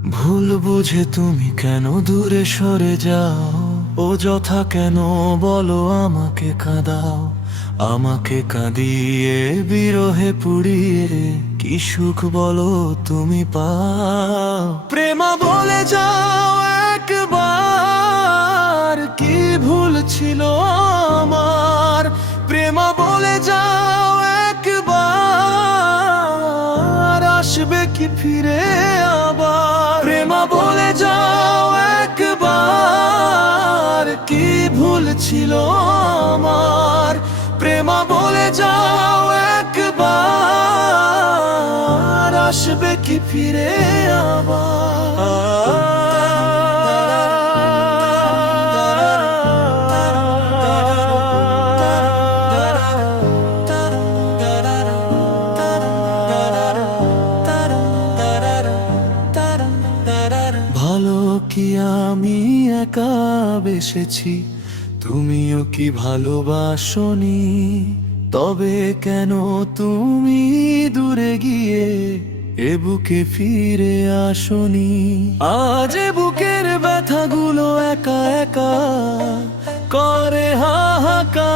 ভুল বুঝে তুমি কেন দূরে সরে যাও? অযথা কেন বলো আমাকে কাঁদাও? আমাকে কাঁদিয়ে বিরহে পুড়িয়ে কি সুখ বলো তুমি পাও? প্রেমা বলে যাও একবার, কি ভুল ছিল আমার? প্রেমা বলে যাও একবার, আসবে কি ফিরে আবার? প্রেমা বলে যাও একবার, কি ভুল ছিল আমার? প্রেমা বলে যাও একবার, আসবে কি ফিরে আবার? ভালো কি আমি একা বেসেছি, তুমিও কি ভালোবাসনি? তবে কেন তুমি দূরে গিয়ে এ বুকে ফিরে আসনি? আজ এ বুকের ব্যথাগুলো একা একা করে হাহাকার।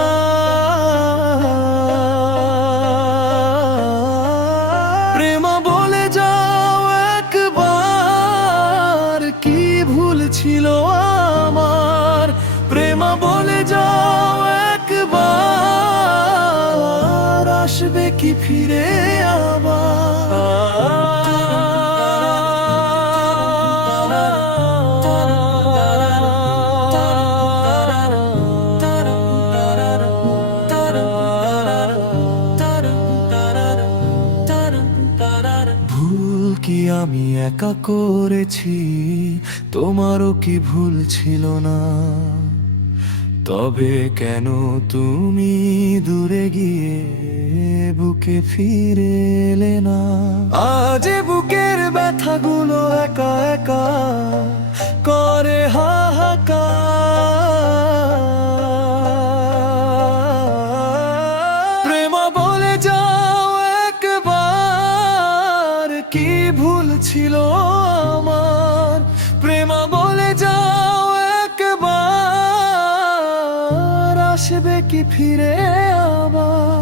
প্রেমা বলে যাও একবার, কি ভুল ছিল আমার? প্রেমা বলে যাও একবার, আসবে কি ফিরে আবার? ভুল কি আমি একা করেছি? তোমারও কি ভুল ছিল না? তবে কেন তুমি দূরে গিয়ে বুকে ফিরে এলে না? আজ এ বুকের ব্যথাগুলো একা একা করে হাহাকার। প্রেমা বলে যাও একবার, কি ভুল ছিল আমার? প্রেমা বলে যাও একবার, আসবে কি ফিরে আবার?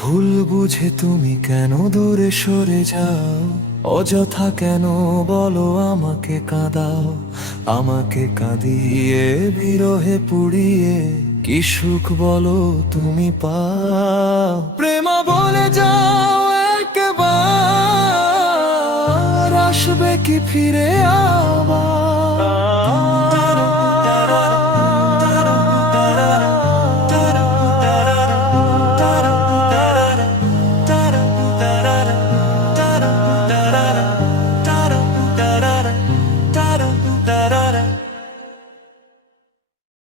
ভুল বুঝে তুমি কেন দূরে সরে যাও? অযথা কেন বলো আমাকে কাঁদাও? আমাকে কাঁদিয়ে বিরহে পুড়িয়ে কি সুখ বলো তুমি পাও? প্রেমা বলে যাও একবার, আসবে কি ফিরে